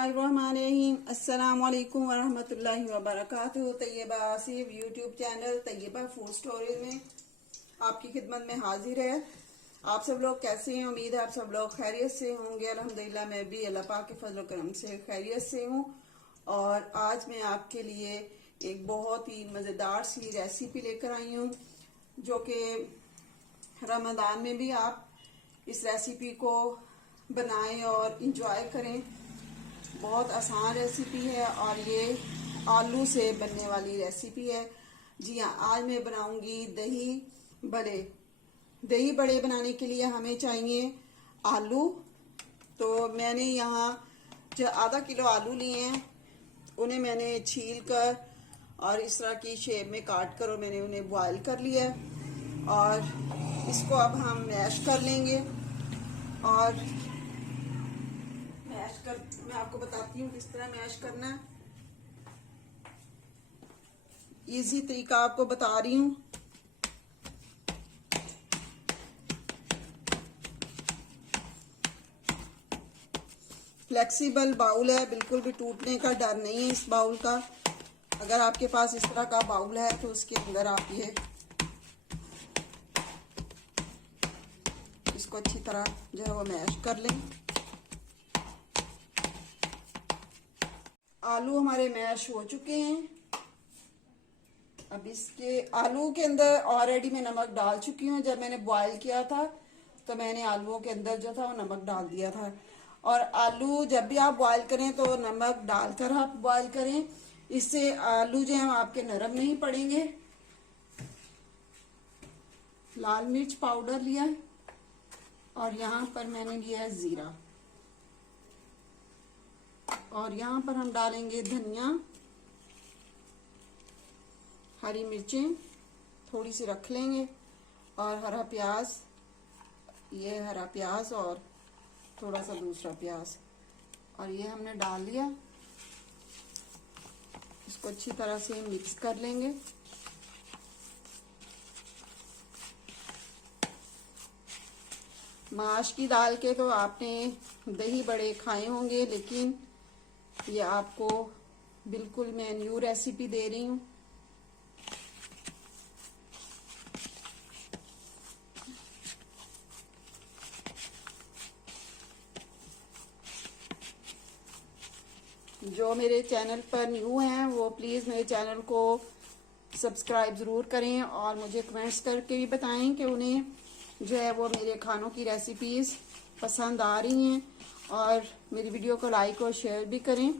बिस्मिल्लाहिर्रहमानिर्रहीम। अस्सलाम वालेकुम वरहमतुल्लाहि वबरकातुहू। Tayyaba Asif YouTube channel Tayyaba food stories में आपकी खिदमत में हाजिर है। आप सब लोग कैसे हैं? उम्मीद है आप सब लोग खैरियत से होंगे। अल्हम्दुलिल्लाह मैं भी अल्लाह पाक के फजल करम से खैरियत से हूँ। और आज मैं आपके लिए एक बहुत ही मज़ेदार सी रेसिपी लेकर आई हूँ, जो कि रमज़ान में भी आप इस रेसिपी को बनाएं और इंजॉय करें। बहुत आसान रेसिपी है और ये आलू से बनने वाली रेसिपी है। जी हाँ, आज मैं बनाऊंगी दही बड़े। दही बड़े बनाने के लिए हमें चाहिए आलू। तो मैंने यहाँ जो आधा किलो आलू लिए हैं, उन्हें मैंने छील कर और इस तरह की शेप में काट कर और मैंने उन्हें बॉयल कर लिया है। और इसको अब हम मैश कर लेंगे। और मैं आपको बताती हूँ किस तरह मैश करना है। इजी तरीका आपको बता रही हूँ। फ्लेक्सिबल बाउल है, बिल्कुल भी टूटने का डर नहीं है इस बाउल का। अगर आपके पास इस तरह का बाउल है तो उसके अंदर आप ये इसको अच्छी तरह जो है वो मैश कर लें। आलू हमारे मैश हो चुके हैं। अब इसके आलू के अंदर ऑलरेडी मैं नमक डाल चुकी हूँ। जब मैंने बॉईल किया था तो मैंने आलूओं के अंदर जो था वो नमक डाल दिया था। और आलू जब भी आप बॉईल करें तो नमक डालकर आप बॉईल करें, इससे आलू जो है आपके नरम नहीं पड़ेंगे। लाल मिर्च पाउडर लिया और यहाँ पर मैंने लिया है जीरा। और यहाँ पर हम डालेंगे धनिया, हरी मिर्चें थोड़ी सी रख लेंगे और हरा प्याज, ये हरा प्याज और थोड़ा सा दूसरा प्याज, और ये हमने डाल लिया। इसको अच्छी तरह से मिक्स कर लेंगे। माश की दाल के तो आपने दही बड़े खाए होंगे, लेकिन ये आपको बिल्कुल मैं न्यू रेसिपी दे रही हूँ। जो मेरे चैनल पर न्यू हैं वो प्लीज़ मेरे चैनल को सब्सक्राइब ज़रूर करें और मुझे कमेंट्स करके भी बताएं कि उन्हें जो है वो मेरे खानों की रेसिपीज़ पसंद आ रही हैं। और मेरी वीडियो को लाइक और शेयर भी करें।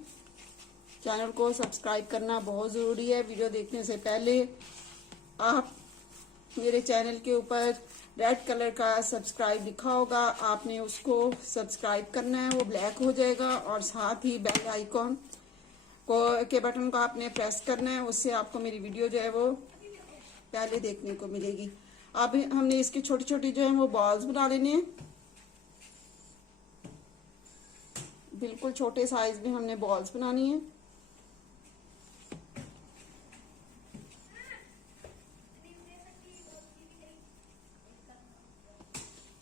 चैनल को सब्सक्राइब करना बहुत ज़रूरी है। वीडियो देखने से पहले आप मेरे चैनल के ऊपर रेड कलर का सब्सक्राइब लिखा होगा, आपने उसको सब्सक्राइब करना है, वो ब्लैक हो जाएगा। और साथ ही बेल आइकॉन के बटन को आपने प्रेस करना है, उससे आपको मेरी वीडियो जो है वो पहले देखने को मिलेगी। अब हमने इसकी छोटी छोटी जो है वो बॉल्स बना लेने हैं। बिल्कुल छोटे साइज में हमने बॉल्स बनानी है।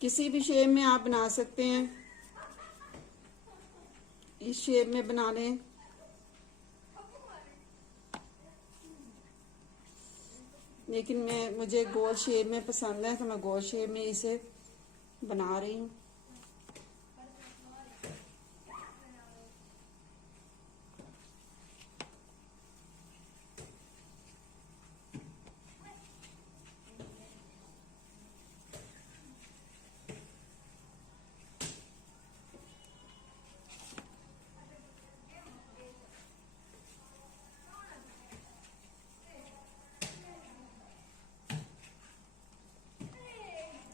किसी भी शेप में आप बना सकते हैं, इस शेप में बना लें। लेकिन मुझे गोल शेप में पसंद है तो मैं गोल शेप में इसे बना रही हूँ।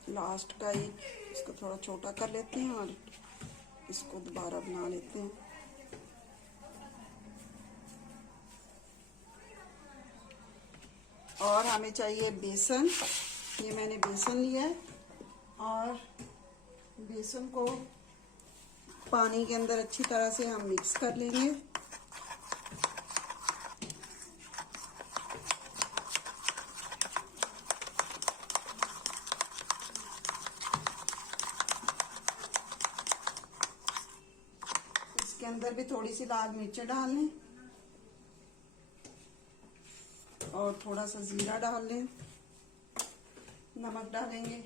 लास्ट का एक इसको थोड़ा छोटा कर लेते हैं और इसको दोबारा बना लेते हैं। और हमें चाहिए बेसन। ये मैंने बेसन लिया है और बेसन को पानी के अंदर अच्छी तरह से हम मिक्स कर लेंगे। इसके अंदर भी थोड़ी सी लाल मिर्चें डाल लें और थोड़ा सा जीरा डाल लें। नमक डालेंगे,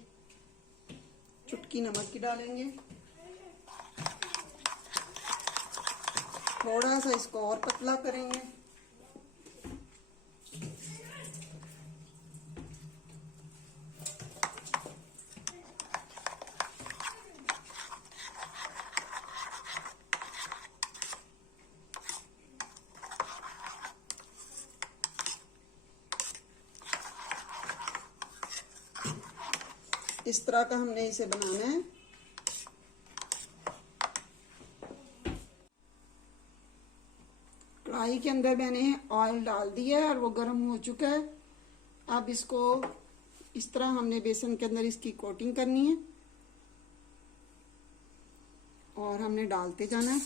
चुटकी नमक की डालेंगे। थोड़ा सा इसको और पतला करेंगे। इस तरह का हमने इसे बनाना है। कढ़ाई के अंदर मैंने ऑयल डाल दिया है और वो गर्म हो चुका है। अब इसको इस तरह हमने बेसन के अंदर इसकी कोटिंग करनी है और हमने डालते जाना है।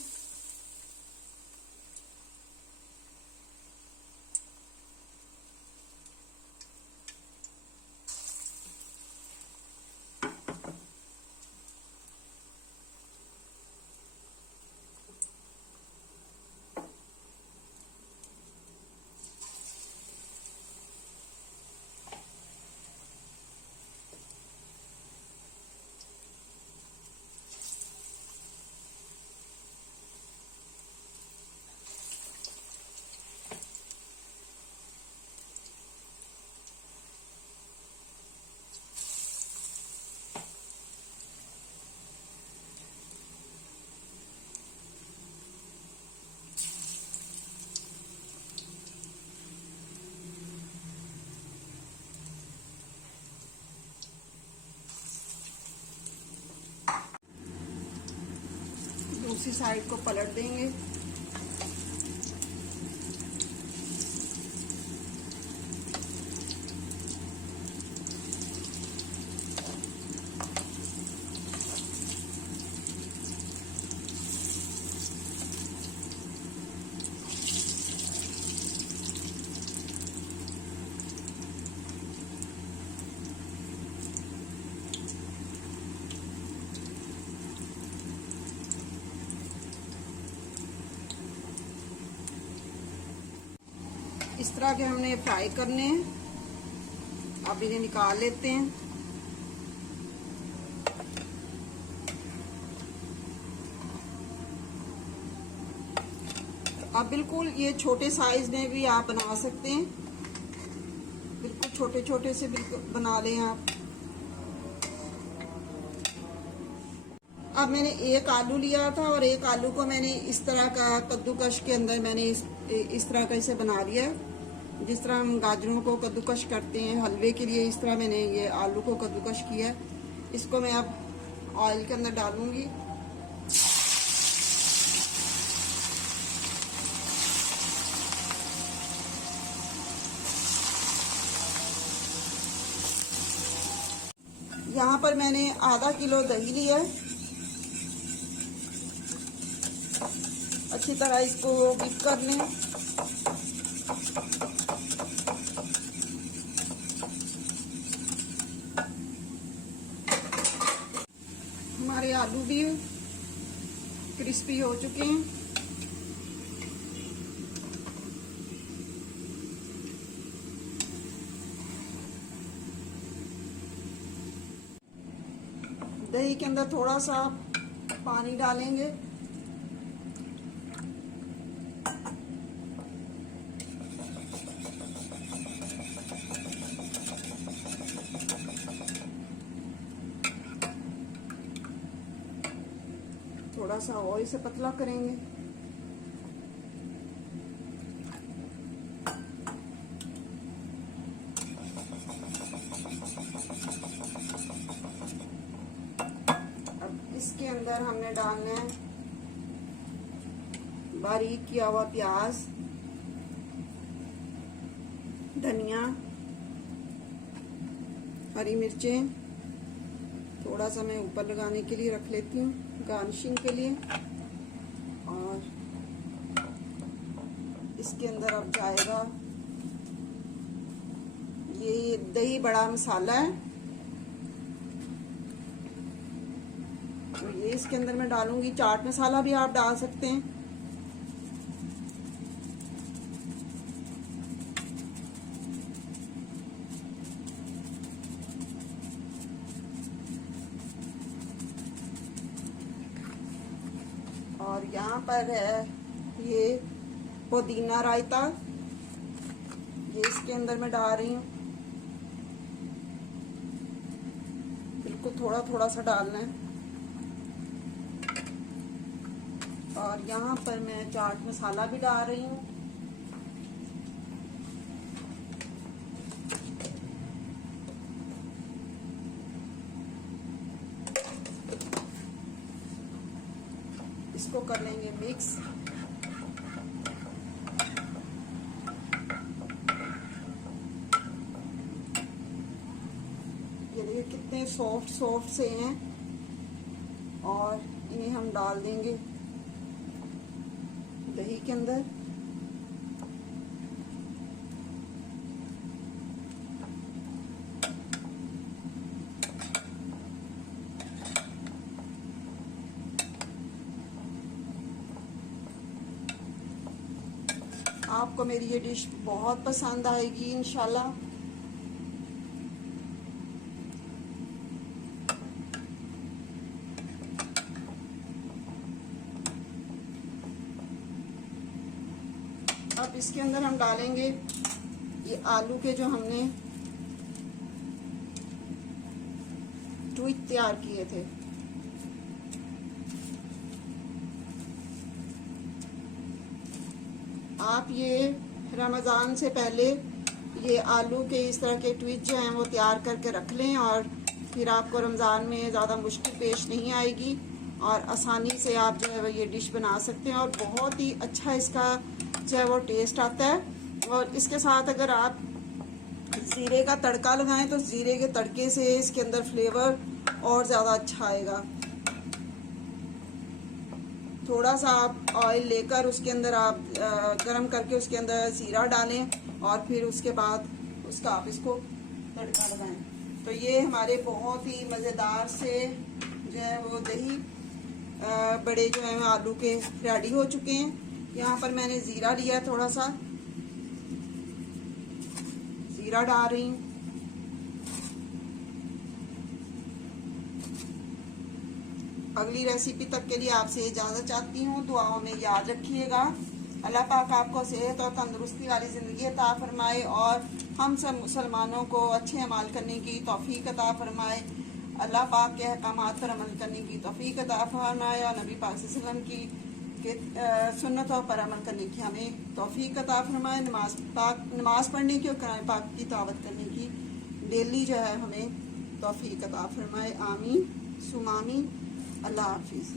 दूसरी साइड को पलट देंगे। इस तरह के हमने फ्राई करने हैं। अब इन्हें निकाल लेते हैं। अब बिल्कुल ये छोटे साइज में भी आप बना सकते हैं। बिल्कुल छोटे छोटे से बिल्कुल बना लें आप। अब मैंने एक आलू लिया था और एक आलू को मैंने इस तरह का कद्दूकश के अंदर मैंने इस तरह का इसे बना लिया है। जिस तरह हम गाजरों को कद्दूकश करते हैं हलवे के लिए, इस तरह मैंने ये आलू को कद्दूकश किया है। इसको मैं अब ऑयल के अंदर डालूंगी। यहाँ पर मैंने आधा किलो दही लिया है। अच्छी तरह इसको मिक्स कर लें। हमारे आलू भी क्रिस्पी हो चुके हैं। दही के अंदर थोड़ा सा पानी डालेंगे। थोड़ा सा और इसे पतला करेंगे। अब इसके अंदर हमने डालना है बारीक किया हुआ प्याज, धनिया, हरी मिर्चें। थोड़ा सा मैं ऊपर लगाने के लिए रख लेती हूँ, गार्निशिंग के लिए। और इसके अंदर अब जाएगा ये दही बड़ा मसाला है, तो ये इसके अंदर मैं डालूंगी। चाट मसाला भी आप डाल सकते हैं। और यहाँ पर है ये पुदीना रायता, ये इसके अंदर मैं डाल रही हूँ। बिल्कुल थोड़ा थोड़ा सा डालना है। और यहाँ पर मैं चाट मसाला भी डाल रही हूँ। इसको कर लेंगे मिक्स। ये देखिए कितने सॉफ्ट सॉफ्ट से हैं। और इन्हें हम डाल देंगे दही के अंदर। आपको मेरी ये डिश बहुत पसंद आएगी इंशाल्लाह। अब इसके अंदर हम डालेंगे ये आलू के जो हमने ट्विट तैयार किए थे। आप ये रमज़ान से पहले ये आलू के इस तरह के ट्विट जो हैं वो तैयार करके रख लें, और फिर आपको रमज़ान में ज़्यादा मुश्किल पेश नहीं आएगी और आसानी से आप जो है ये डिश बना सकते हैं। और बहुत ही अच्छा इसका जो है वो टेस्ट आता है। और इसके साथ अगर आप ज़ीरे का तड़का लगाएं तो ज़ीरे के तड़के से इसके अंदर फ्लेवर और ज़्यादा अच्छा आएगा। थोड़ा सा आप ऑयल लेकर उसके अंदर आप गरम करके उसके अंदर ज़ीरा डालें और फिर उसके बाद उसका आप इसको तड़का लगाएं। तो ये हमारे बहुत ही मज़ेदार से जो है वो दही बड़े जो है आलू के रेडी हो चुके हैं। यहाँ पर मैंने ज़ीरा लिया, थोड़ा सा ज़ीरा डाल रही हूँ। अगली रेसिपी तक के लिए आपसे इजाज़त चाहती हूँ। दुआओं में याद रखिएगा। अल्लाह पाक आपको सेहत और तंदुरुस्ती वाली ज़िंदगी अता फरमाए और हम सब मुसलमानों को अच्छे अमाल करने की तौफीक अता फरमाए। अल्लाह पाक के अहकामात पर अमल करने की तौफीक अता फरमाए और नबी पाक सल्लल्लाहु अलैहि वसल्लम की सुन्नतों पर अमल करने की हमें तौफीक अता फरमाए। नमाज पढ़ने की और कुरान पाक की तिलावत करने की डेली जो है हमें तौफीक अता फरमाए। आमीन सुम आमीन। अल्लाह हाफिज़।